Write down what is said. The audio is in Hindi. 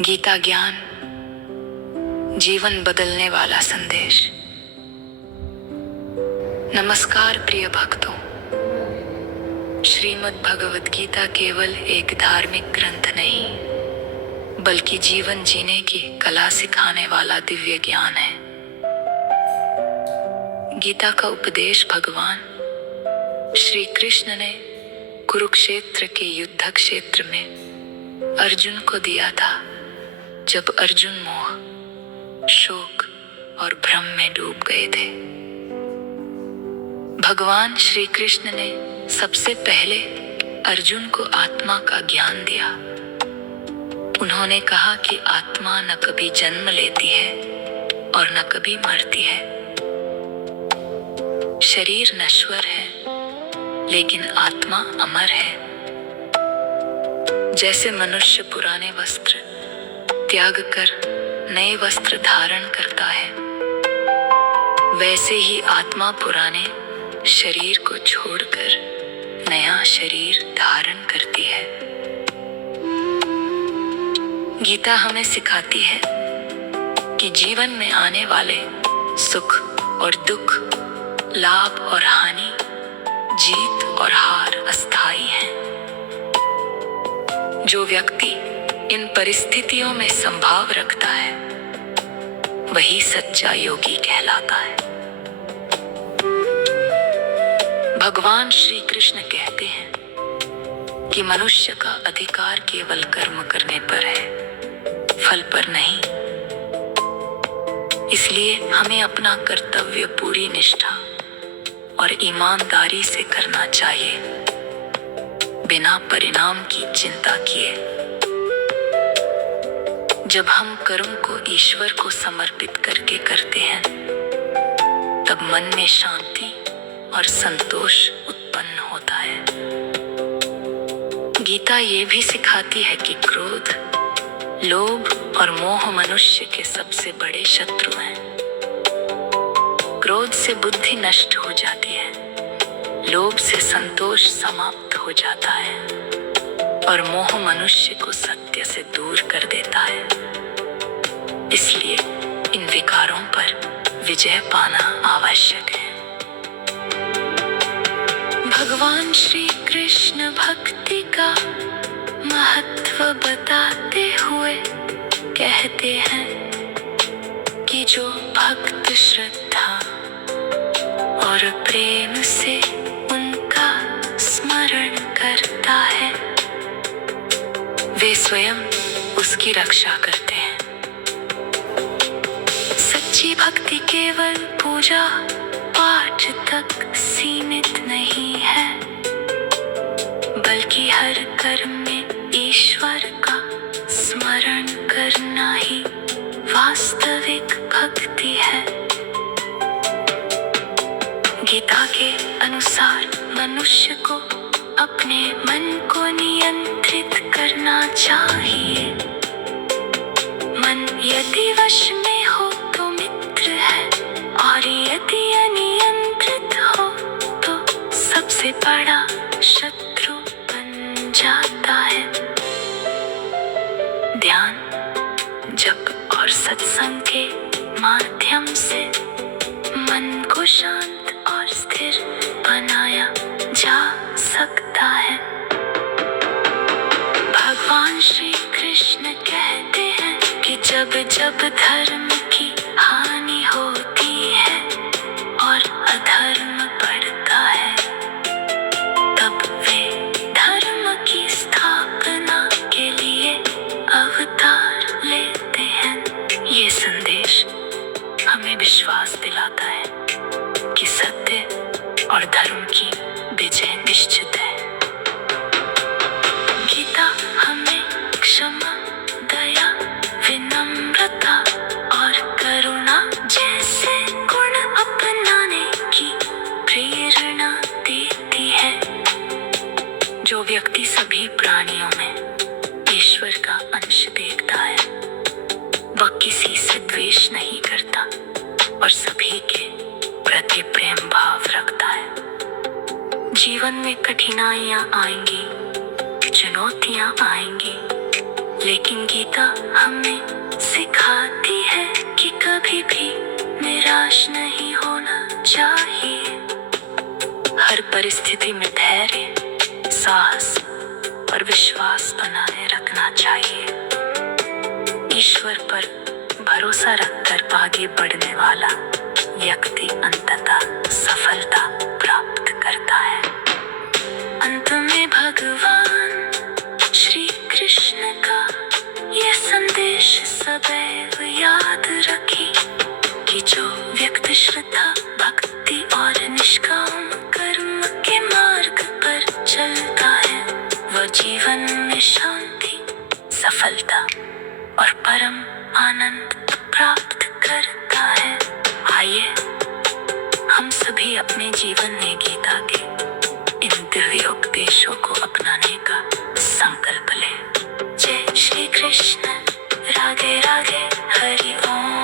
गीता ज्ञान, जीवन बदलने वाला संदेश। नमस्कार प्रिय भक्तों। श्रीमद् भगवद गीता केवल एक धार्मिक ग्रंथ नहीं, बल्कि जीवन जीने की कला सिखाने वाला दिव्य ज्ञान है। गीता का उपदेश भगवान श्री कृष्ण ने कुरुक्षेत्र के युद्ध क्षेत्र में अर्जुन को दिया था, जब अर्जुन मोह, शोक और भ्रम में डूब गए थे। भगवान श्री कृष्ण ने सबसे पहले अर्जुन को आत्मा का ज्ञान दिया। उन्होंने कहा कि आत्मा न कभी जन्म लेती है और न कभी मरती है। शरीर नश्वर है, लेकिन आत्मा अमर है। जैसे मनुष्य पुराने वस्त्र त्याग कर नए वस्त्र धारण करता है, वैसे ही आत्मा पुराने शरीर को छोड़कर नया शरीर धारण करती है। गीता हमें सिखाती है कि जीवन में आने वाले सुख और दुख, लाभ और हानि, जीत और हार अस्थायी हैं। जो व्यक्ति इन परिस्थितियों में संभाव रखता है, वही सच्चा योगी कहलाता है। भगवान श्री कृष्ण कहते हैं कि मनुष्य का अधिकार केवल कर्म करने पर है, फल पर नहीं। इसलिए हमें अपना कर्तव्य पूरी निष्ठा और ईमानदारी से करना चाहिए, बिना परिणाम की चिंता किए। जब हम कर्म को ईश्वर को समर्पित करके करते हैं, तब मन में शांति और संतोष उत्पन्न होता है। गीता ये भी सिखाती है कि क्रोध, लोभ और मोह मनुष्य के सबसे बड़े शत्रु हैं। क्रोध से बुद्धि नष्ट हो जाती है, लोभ से संतोष समाप्त हो जाता है और मोह मनुष्य को सत्य से दूर कर देता है। इसलिए इन विकारों पर विजय पाना आवश्यक है। भगवान श्री कृष्ण भक्ति का महत्व बताते हुए कहते हैं कि जो भक्त श्रद्धा और प्रेम से उनका स्मरण करता है, वे स्वयं उसकी रक्षा करते हैं। सच्ची भक्ति केवल पूजा पाठ तक सीमित नहीं है, बल्कि हर कर्म में ईश्वर का स्मरण करना ही वास्तविक भक्ति है। गीता के अनुसार मनुष्य को अपने मन को नियंत्रित करना चाहिए। मन यदि वश में हो तो मित्र है, और यदि अनियंत्रित हो तो सबसे बड़ा शत्रु बन जाता है। ध्यान, जप और सत्संग के माध्यम से मन को शांत और स्थिर बनाया जा सकता है। भगवान श्री कृष्ण कहते हैं कि जब जब धर्म की हानि होती है और अधर्म बढ़ता है, तब वे धर्म की स्थापना के लिए अवतार लेते हैं। ये संदेश हमें विश्वास दिलाता है कि सत्य और धर्म की विजय निश्चित है। गीता हमें क्षमा, दया, विनम्रता और करुणा जैसे गुण अपनाने की प्रेरणा देती है। जो व्यक्ति सभी प्राणियों में ईश्वर का अंश देखता है, वह किसी से द्वेष नहीं करता और सभी के प्रति प्रेम भाव रखता है। जीवन में कठिनाइयां आएंगी, चुनौतियां आएंगी, लेकिन गीता हमें सिखाती है कि कभी भी निराश नहीं होना चाहिए। हर परिस्थिति में धैर्य, साहस और विश्वास बनाए रखना चाहिए। ईश्वर पर भरोसा रखकर आगे बढ़ने वाला व्यक्ति अंततः सफलता प्राप्त करता है। अंत में भगवान श्री कृष्ण का ये संदेश सदैव याद रखी कि जो व्यक्ति श्रद्धा, भक्ति और निष्काम कर्म के मार्ग पर चलता है वह जीवन में शांति, सफलता और परम आनंद प्राप्त करता है। आइए हम सभी अपने जीवन में गीता के इन दिव्य उपदेशों को अपनाने का संकल्प लें। जय श्री कृष्ण। राधे राधे। हरि ओम।